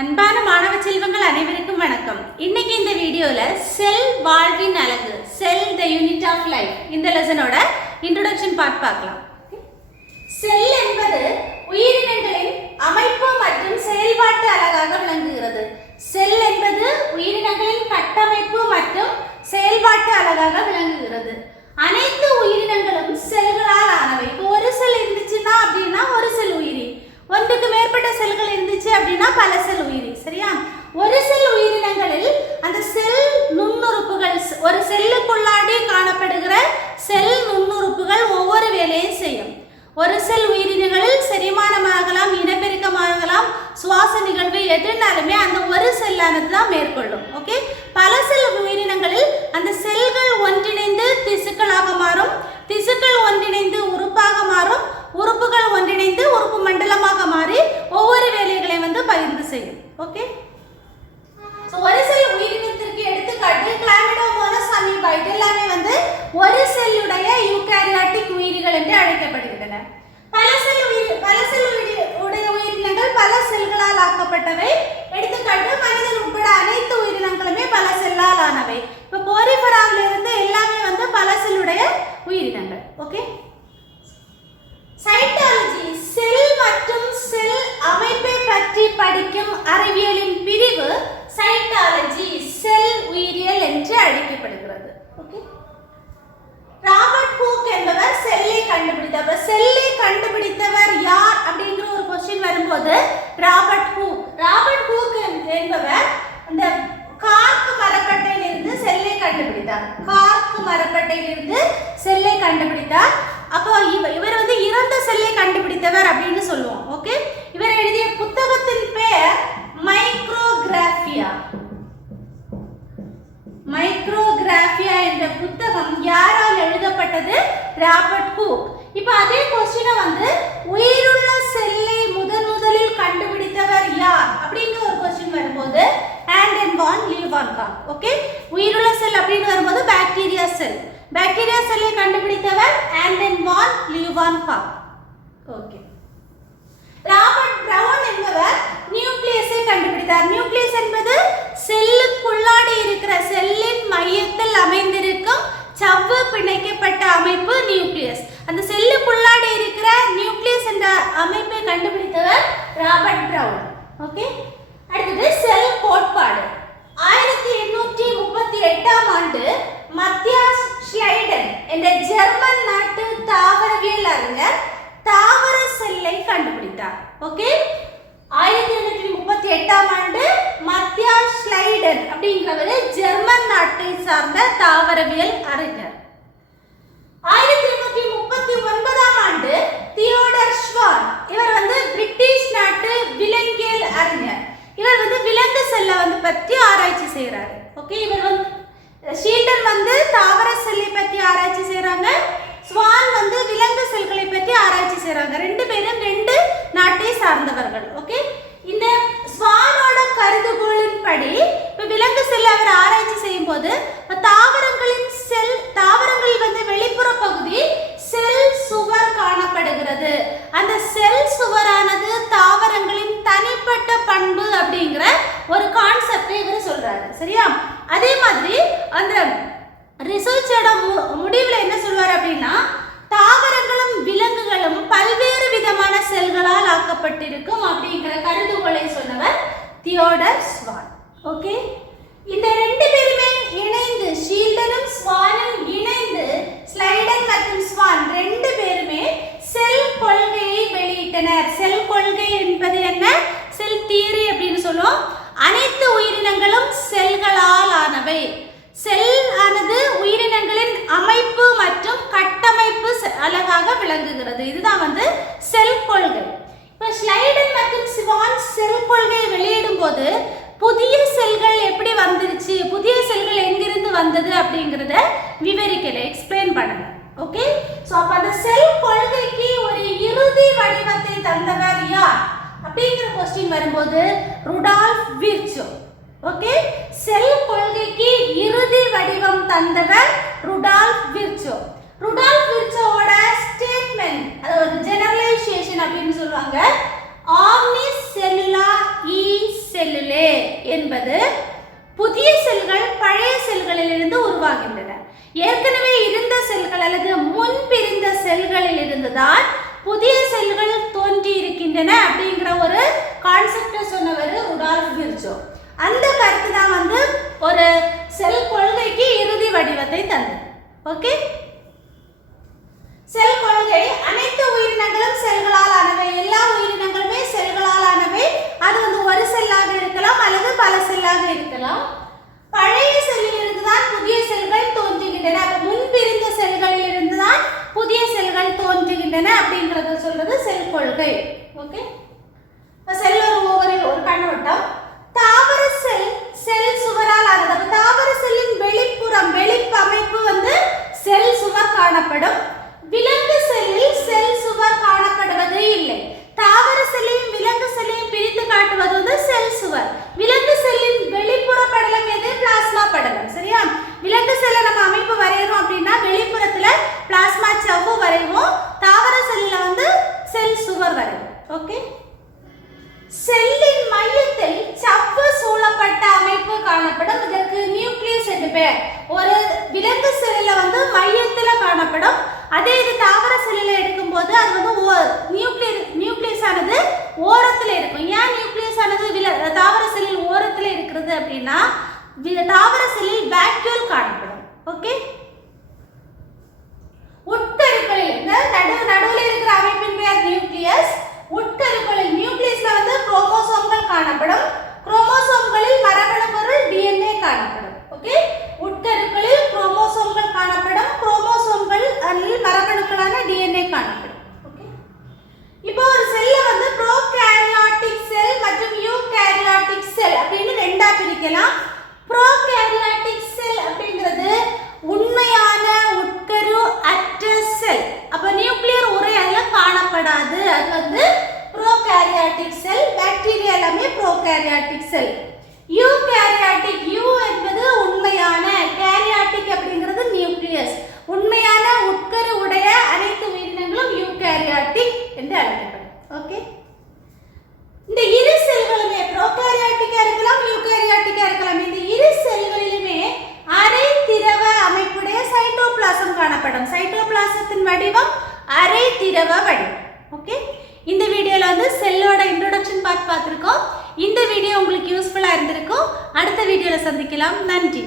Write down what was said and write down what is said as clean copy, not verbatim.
அன்பான மாணவ செல்வங்கள் அனைவருக்கும் வணக்கம். இன்னைக்கு இந்த வீடியோல செல் வாழ்வின் அலகு, செல் த யூனிட் ஆஃப் லைஃப், இந்த லெசனோட இன்ட்ரோடக்ஷன் பார்ட் பார்க்கலாம். செல் என்பது உயிரினங்களின் அமைப்பு மற்றும் செயல்பாட்டு அலகாக விளங்குகிறது. செல் என்பது உயிரினங்களின் கட்டமைப்பு மற்றும் செயல்பாட்டு அலகாக விளங்குகிறது. அனைத்து உயிரினங்களும் செல்களால் ஆனவை. இப்போ ஒரு செல் இருந்துச்சுன்னா அப்படின்னா ஒரு செல் உயிரி, ஒன்றுக்கு மேற்பட்ட செல்கள் இருந்துச்சு அப்படின்னா பல செல் உயிரி. சரியா? ஒரு செல் உயிரினங்களில் அந்த செல் நுண்ணுறுப்புகள், ஒரு செல்லுக்குள்ளாடி காணப்படுகிற செல் நுண்ணுறுப்புகள் ஒவ்வொரு வேலையும் செய்யும். ஒரு செல் உயிரினங்களில் செரிமானமாகலாம், இனப்பெருக்கமாகலாம், சுவாச நிகழ்வு எதுனாலுமே அந்த ஒரு செல்லானது தான் மேற்கொள்ளும். ஓகே, பல செல் உயிரினங்களில் அந்த செல்கள் ஒன்றிணைந்து திசுக்களாக மாறும், திசுக்கள் ஒன்றிணைந்து உறுப்பாக மாறும், உறுப்புகள் ஒன்றிணைந்து உறுப்பு மண்டலமாக மாறி ஒவ்வொரு வேலைகளை பகிர்ந்து செய்யும். ஓகே, ஒரு செல் உயிரினத்திற்கு எடுத்துக்காட்டு கிளாமிடோமோனஸ், அமீபா, இதெல்லாமே ஒரு செல்லுடைய யூகாரியாட்டிக் உயிரிகள் என்று அழைக்கப்படுகின்றன. பல செல் உடைய உயிரினங்கள் பல செல்களால் ஆக்கப்பட்டவை. எடுத்துக்காட்டு மனிதன் உட்பட அனைத்து உயிரினங்களுமே பல செல்லால் ஆனவை. இப்போ போரிஃபெராவில இருந்து எல்லாமே பல செல்லுடைய உயிரினங்கள். ஓகே, சைட்டாலஜி செல் மற்றும் செல் அமைப்பை பற்றி படிக்கும் அறிவியலின் பிரிவு சைட்டாலஜி, செல் உயிரியல் என்று அழைக்கப்படுகிறது. ஓகே, ராபர்ட் ஹூக் என்பவர் செல்லை கண்டுபிடித்தவர். செல்லை கண்டுபிடித்தவர் யார் அப்படிங்கிற ஒரு क्वेश्चन வரும்போது ராபர்ட் ஹூக் என்பவர் அந்த கார்க் மரப்பட்டையிலிருந்து செல்லை கண்டுபிடித்தார். கார்க் மரப்பட்டையிலிருந்து செல்லை கண்டுபிடித்தார். அப்போ இவர் இறந்த செல்லை கண்டுபிடித்தவர் அப்படின்னு சொல்லுவோம். ஓகே, இவர் எழுதிய புத்தகத்தின் பெயர் மைக்ரோகிராஃபியா. மைக்ரோகிராஃபியா என்ற புத்தகம் யாரால் எழுதப்பட்டது? Robert Hooke. இப்போ அதே क्वेश्चனை உயிருள்ள செல்லை முதலில் கண்டுபிடித்தவர் யார் அப்படிங்கிற ஒரு क्वेश्चन வரும்போது ஆண்டன் வான் லியூவன்ஹாக். ஓகே, உயிருள்ள செல் அப்படின்னு வரும்போது பாக்டீரியா செல். பாக்டீரியா செல்லை கண்டுபிடித்தவர் ஆண்டன் வான் லியூவன்ஹாக். ஓகே, ராபர்ட் பிரவுன் என்பவர் நியூக்ளியஸை கண்டுபிடித்தார். நியூக்ளியஸ் என்பது செல்லுக்குள்ளாடி இருக்கிற, செல்லின் மையத்தில் அமைந்திருக்கும் சவ்வு பிணைக்கப்பட்ட அமைப்பு நியூக்ளியஸ். அந்த செல்லுக்குள்ளாடி இருக்கிற நியூக்ளியஸ் என்ற அமைப்பை கண்டுபிடித்தவர் ராபர்ட் பிரவுன். ஓகே, அடுத்தது செல் கோட்பாடு. 1838ஆம் ஆண்டு மத்தியாஸ் ஷ்லைடன் என்ற ஜெர்மன் நாட்டு தாவரவியல் அறிஞர் தாவர செல்லை கண்டுபிடித்தார். ஓகே, 1838ஆம் ஆண்டு மத்தியாஸ் ஷ்லைடன் அப்படிங்கிறவர் ஜெர்மன் நாட்டை சார்ந்த தாவரவியல் அறிஞர். 1839ஆம் ஆண்டு தியோடர் ஸ்வான், இவர் பிரிட்டிஷ் நாட்டு விலங்கியல் அறிஞர். இவர் விலங்கு செல்லை பற்றி ஆராய்ச்சி செய்யறாரு. ஓகே, இவர் ஷீல்டன் தாவர செல்லை பற்றி ஆராய்ச்சி செய்யறாங்க, ஸ்வான் விலங்கு செல்களை பற்றி ஆராய்ச்சி செய்யறாங்க. ரெண்டு பேரும் ரெண்டு நாட்டை சார்ந்தவர்கள். ஓகே, இந்த ஸ்வானோட கருதுகோளின் படி இப்ப விலங்கு செல்லை அவர் ஆராய்ச்சி செய்யும் போது தாவரங்களின் தாவரங்களில் வெளிப்புற பகுதி செல் சுவர் காணப்படுகிறது. அந்த செல் சுவரானது தாவரங்களின் தனிப்பட்ட பண்பு அப்படிங்கிற ஒரு கான்செப்டை இவர் சொல்றாரு. சரியா? அதே மாதிரி அந்த ரிசர்ச்சோட முடிவில் என்ன சொல்வார் அப்படின்னா, தாவரங்களும் விலங்குகளும் பல்வேறு விதமான செல்களால் ஆக்கப்பட்டிருக்கும் அப்படிங்கிற கருதுகோளை சொன்னவர் தியோடர் ஸ்வான். ஓகே, இந்த ரெண்டு பேருமே இணைந்து, ஷீல்டனும் ஸ்வானும் இணைந்து, ஸ்லைடன் மற்றும் ஸ்வான் ரெண்டு பேருமே செல் கொள்கையை வெளியிட்டனர். செல் கொள்கை என்பது என்ன? செல் தியரி அப்படின்னு சொல்லுவோம். அனைத்து உயிரினங்களும் செல்களால் ஆனவை. செல் ஆனது உயிரினங்களின் அமைப்பு மற்றும் கட்டமைப்பு அழகாக விளங்குகிறது. இதுதான் செல் கொள்கை. இப்ப ஸ்லைடன் மற்றும் ஸ்வான் செல் கொள்கையை வெளியிடும் போது புதிய செல்கள் எப்படி வந்துருச்சு, புதிய செல்கள் எங்கிருந்து வந்தது அப்படிங்கறத விவரிக்கல, எக்ஸ்பிளைன் பண்ணல. ஓகே, சோ அப்ப அந்த செல் கொள்கைக்கு ஒரு இறுதி வடிவத்தை தந்தவர் யார் அப்படிங்கிற क्वेश्चन வரும்போது ருடால்ஃப் விர்ச்சோ. ஓகே, செல் கொள்கைக்கு இறுதி வடிவம் தந்தவர் ருடால்ஃப் விர்ச்சோ. ருடால்ஃப் விர்ச்சோவோட ஸ்டேட்மென்ட், அதாவது ஜெனரலைசேஷன் அப்படின்னு சொல்லுவாங்க, ஆம்னி செல்லுலார் இ செல்லுலேர் என்பது புதிய செல்கள் பழைய செல்களிலிருந்து உருவாகின்றன. ஏற்கனவே இருந்த செல்கள் அல்லது முன்பிருந்த செல்களில் இருந்துதான் புதிய செல்கள் தோன்றி இருக்கின்றன அப்படிங்கிற ஒரு கான்செப்டை சொன்னவர் ருடால்ஃப் விர்ச்சோ. அந்த கருத்து தான் வந்து ஒரு செல் கொள்கைக்கு இறுதி வடிவத்தை தந்தது. ஓகே, செல் கொள்கை அனைத்து உயிரினங்களும் செல்களால் ஆனவை, எல்லா உயிரினங்களுமே செல்களால் ஆனவை. அது வந்து ஒரு செல்லாக இருக்கலாம் அல்லது பல செல்லாக இருக்கலாம். பழைய செல்லில் இருந்துதான் புதிய செல்கள் தோன்றுகின்றன. முன்பிருந்த செல்களில் இருந்துதான் புதிய செல்கள் தோன்றுகின்றன அப்படிங்கறத சொல்றது செல் கொள்கை. ஓகே, செல் ஒரு கண்ணோட்டம். தாவர செல் செல் சுவரால் ஆனது. தாவர செல்லின் வெளிப்புறம் வெளிப்பமைப்பு வந்து செல் சுவர் காணப்படும். விலங்கு செல்லில் செல் சுவர் காணப்படுவது இல்லை. தாவர செல்லையும் விலங்கு செல்லையும் பிரித்து காட்டுவது வந்து செல் சுவர். விலங்கு செல்லின் வெளிப்புற படலம் எது? பிளாஸ்மா படலம். சரியா? விலங்கு செல்ல நம்ம அமைப்பு வரையறோம் அப்படின்னா வெளிப்புறத்துல பிளாஸ்மா சவ்வு வரைவோம். தாவர செல்லில் வந்து செல் சுவர் வரைவோம். ஓகே, செல்லின் மையத்தில் சவ்வு சூழப்பட்ட அமைப்பு காணப்படும். இதற்கு நியூக்ளியஸ் என்று பெயர். ஒரு விலங்கு செல்லில் வந்து மையத்துல காணப்படும். அதே இது தாவர செல்லில் எடுக்கும்போது அது வந்து நியூக்ளியஸ் ஆனது ஓரத்துல இருக்கும். ஏன் நியூக்ளியஸ் ஆனது தாவர செல்லில் ஓரத்துல இருக்கிறது அப்படின்னா தாவர செல்லில் வேக்யூல் காணப்படும். ஓகே, உட்கருக்களில் நடுவில் இருக்கிற அமைப்பின் பெயர் நியூக்ளியஸ். உட்கருக்களில் நியூக்ளியஸ்ல வந்து குரோமோசோம்கள் காணப்படும். குரோமோசோம்களில் மரபணு பொருள் டிஎன்ஏ காணப்படும். ஓகே, உட்கருக்களில் குரோமோசோம்கள் காணப்படும். குரோமோசோம்கள் மரபணுக்களான டிஎன்ஏ காணப்படும். ஓகே, இப்போ ஒரு செல்ல வந்து ப்ரோகாரியோட்டிக் செல் மற்றும் யூகாரியோட்டிக் செல் அப்படின்னு ரெண்டா பிரிக்கலாம். ப்ரோகாரியோட்டிக் செல் அப்படிங்கிறது உண்மையான உட்கரு அற்ற செல். அப்ப நியூக்ளியர் உரை அதுல காணப்படாது. அது வந்து ப்ரோகாரியோட்டிக் செல். பாக்டீரியா எல்லாமே ப்ரோகாரியோட்டிக் செல். யூகாரியோட்டிக், யூ என்பது உண்மையான, காரியோட்டிக் அப்படிங்கிறது நியூக்ளியஸ். உண்மையான உட்கரு உடைய அனைத்து உயிரினங்களும் யூகாரியோட்டிக் என்று அழைக்கப்படும். ஓகே, இந்த இரு செல்களுமே ப்ரோகாரியோட்டிக்கா இருக்கலாம், யூகாரியோட்டிக்கா இருக்கலாம். இந்த இரு செல்களிலுமே அரை திரவ அமைப்புடைய சைட்டோபிளாசம் காணப்படும். சைட்டோபிளாசத்தின் வடிவம் அரை திரவ வடிவம். ஓகே, இந்த வீடியோல வந்து செல்லோட இன்ட்ரோடக்ஷன் பார்த்திருக்கோம். இந்த வீடியோ உங்களுக்கு யூஸ்ஃபுல்லா இருந்திருக்கும். அடுத்த வீடியோல சந்திக்கலாம். நன்றி.